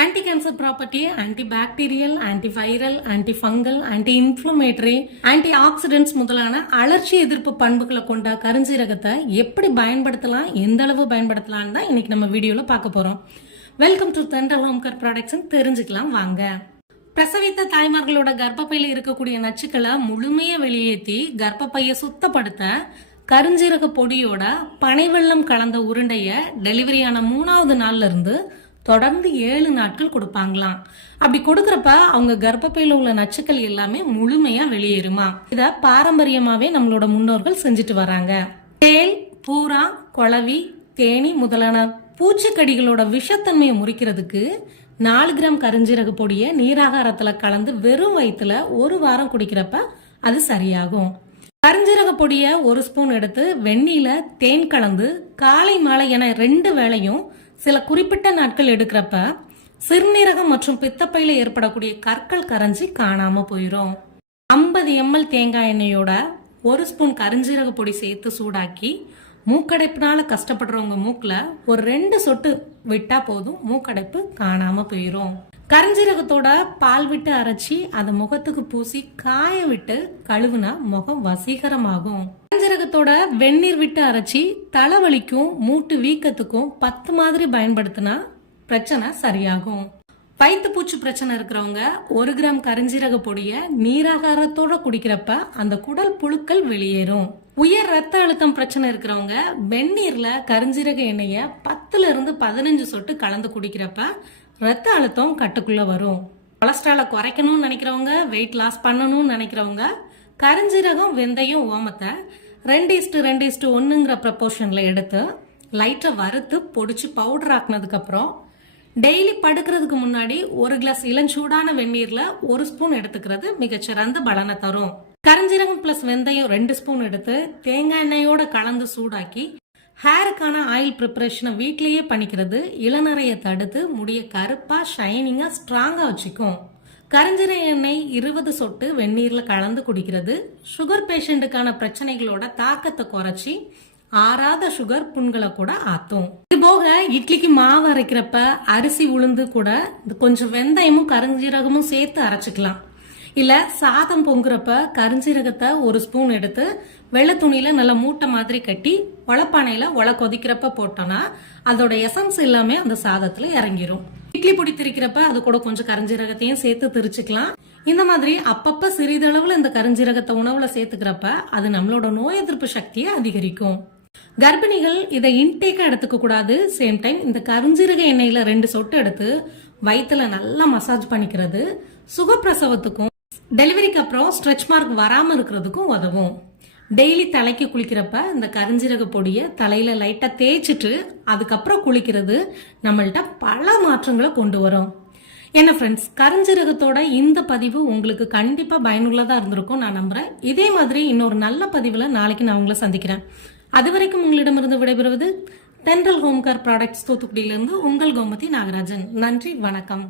Anti cancer property, anti bacterial, anti viral, anti fungal, anti inflammatory, anti oxidants முதலான அலர்ச்சி எதிர்ப்பு பண்புகளை கொண்ட கருஞ்சீரகத்தை எப்படி பயன்படுத்தலாம், எந்த அளவு பயன்படுத்தலாம் தான் இன்னைக்கு நம்ம வீடியோல பார்க்க போறோம். வெல்கம் டு தென்றல் ஹோம் கேர் ப்ராடக்ட்ஸ். தெரிஞ்சுக்கலாம் வாங்க. பிரசவித்த தாய்மார்களோட கர்ப்பப்பையில இருக்கக்கூடிய நச்சுக்களை முழுமையா வெளியேற்றி கர்ப்பப்பையை சுத்தப்படுத்த கருஞ்சீரக பொடியோட பனை வெல்லம் கலந்த உருண்டைய டெலிவரியான 3வது நாள்ல இருந்து தொடர்ந்து 7 நாட்கள் கொடுப்பாங்களாம். அப்படி கொடுக்கறப்ப அவங்க கர்ப்பப்பையில உள்ள நச்சுக்கள் எல்லாமே முழுமையா வெளியேறுமா. இத பாரம்பரியமாவே நம்மளோட முன்னோர்கள் செஞ்சுட்டு வராங்க. தேள், பூரா, கொளவி, தேனி முதலான பூச்சிக்கடிகளோட விஷத்தன்மையை முறிக்கிறதுக்கு 4 கிராம் கருஞ்சீரக பொடியை நீராகாரத்துல கலந்து வெறும் வயிற்றுல 1 வாரம் குடிக்கிறப்ப அது சரியாகும். கருஞ்சீரக பொடியை 1 ஸ்பூன் எடுத்து வெந்நீல தேன் கலந்து காலை மாலை என 2 வேளையும் சில குறிப்பிட்ட நாட்கள் எடுக்கிறப்ப சிறுநீரகம் மற்றும் பித்தப்பையில ஏற்படக்கூடிய கற்கள் கரைஞ்சி காணாம போயிரும். 50 ml தேங்காய் எண்ணெயோட 1 ஸ்பூன் கருஞ்சீரக பொடி சேர்த்து சூடாக்கி மூக்கடைப்புனால கஷ்டப்படுறவங்க மூக்குல ஒரு 2 சொட்டு விட்டா போதும், மூக்கடைப்பு காணாம போயிரும். கருஞ்சீரகத்தோட பால் விட்டு அரைச்சி அதை முகத்துக்கு பூசி காய விட்டு கழுவுனா முகம் வசீகரமாகும். கருஞ்சீரகத்தோட வெந்நீர் விட்டு அரைச்சி தலைவலிக்கும் மூட்டு வீக்கத்துக்கும் 10 மாதிரி பயன்படுத்தினா பிரச்சனை சரியாகும். வயிற்று பூச்சி பிரச்சனை இருக்கிறவங்க 1 கிராம் கருஞ்சீரக பொடிய நீராகாரத்தோட குடிக்கிறப்ப அந்த குடல் புழுக்கள் வெளியேறும். உயர் ரத்த அழுத்தம் பிரச்சனை இருக்கிறவங்க வெந்நீர்ல கருஞ்சீரக எண்ணெய 10ல இருந்து 15 சொட்டு கலந்து குடிக்கிறப்ப ரத்த அழுத்தம் கட்டுக்குள்ள வரும். கொலஸ்ட்ராலை குறைக்கணும்னு நினைக்கிறவங்க, வெயிட் லாஸ் பண்ணணும்னு நினைக்கிறவங்க கருஞ்சீரகம், வெந்தயம், ஓமத்தை 2:2:1ங்கிற ப்ரப்போர்ஷன்ல எடுத்து லைட்டா வறுத்து பொடிச்சு பவுடர் ஆக்குனதுக்கு அப்புறம் டெய்லி படுக்கிறதுக்கு முன்னாடி 1 கிளாஸ் இளஞ்சூடான வெந்நீர்ல 1 ஸ்பூன் எடுத்துக்கிறது மிகச்சிறந்த பலனை தரும். கருஞ்சீரகம் பிளஸ் வெந்தயம் 2 ஸ்பூன் எடுத்து தேங்காய் எண்ணெயோட கலந்து சூடாக்கி ஹேருக்கான ஆயில் ப்ரிப்பரேஷனை வீட்லயே பண்ணிக்கிறது இளநரையை தடுத்து முடிய கருப்பா ஷைனிங்கா ஸ்ட்ராங்கா வச்சுக்கும். கருஞ்சீரக எண்ணெய் 20 சொட்டு வெந்நீர்ல கலந்து குடிக்கிறது சுகர் பேஷண்ட்டுக்கான பிரச்சனைகளோட தாக்கத்தை குறைச்சி ஆறாத சுகர் புண்களை கூட ஆத்தும். இது போக இட்லிக்கு மாவு அரைக்கிறப்ப அரிசி உளுந்து கூட கொஞ்சம் வெந்தயமும் கருஞ்சீரகமும் சேர்த்து அரைச்சிக்கலாம். இல்ல சாதம் பொங்குறப்ப கருஞ்சீரகத்தை 1 ஸ்பூன் எடுத்து வெள்ளை துணியில நல்ல மூட்டை மாதிரி கட்டி ஒளப்பானையில கொதிக்கிறப்ப போட்டோம்னா அதோட எசன்ஸ் எல்லாமே அந்த சாதத்துல இறங்கிரும். இட்லி பொடி திரிக்கிறப்ப அது கூட கொஞ்சம் கருஞ்சீரகத்தையும் சேர்த்து திரிச்சுக்கலாம். இந்த மாதிரி அப்பப்ப சிறிதளவுல இந்த கருஞ்சீரகத்தை உணவுல சேர்த்துக்கிறப்ப அது நம்மளோட நோய் எதிர்ப்பு சக்தியை அதிகரிக்கும். கர்ப்பிணிகள் இதை இன்டேக்கா எடுத்துக்க கூடாது. சேம் டைம் இந்த கருஞ்சீரக எண்ணெயில 2 சொட்டு எடுத்து வயிற்றுல நல்லா மசாஜ் பண்ணிக்கிறது சுகப்பிரசவத்துக்கும் டெலிவரிக்கு அப்புறம் ஸ்ட்ரெச் மார்க் வராம இருக்கிறதுக்கும் உதவும். டெய்லி தலைக்கு குளிக்கிறப்ப இந்த கருஞ்சீரக பொடியை தலையில லைட்டா தேய்ச்சிட்டு அதுக்கப்புறம் குளிக்கிறது நம்மள்ட்ட பல மாற்றங்களை கொண்டு வரும். என்ன ஃப்ரெண்ட்ஸ், கருஞ்சீரகத்தோட இந்த பதிவு உங்களுக்கு கண்டிப்பா பயனுள்ளதா இருந்திருக்கும் நான் நம்புறேன். இதே மாதிரி இன்னொரு நல்ல பதிவுல நாளைக்கு நான் உங்களை சந்திக்கிறேன். அது வரைக்கும் உங்களிடமிருந்து விடைபெறுவது தென்றல் ஹோம் கேர் ப்ராடக்ட்ஸ், தூத்துக்குடியிலிருந்து உங்கள் கோமதி நாகராஜன். நன்றி, வணக்கம்.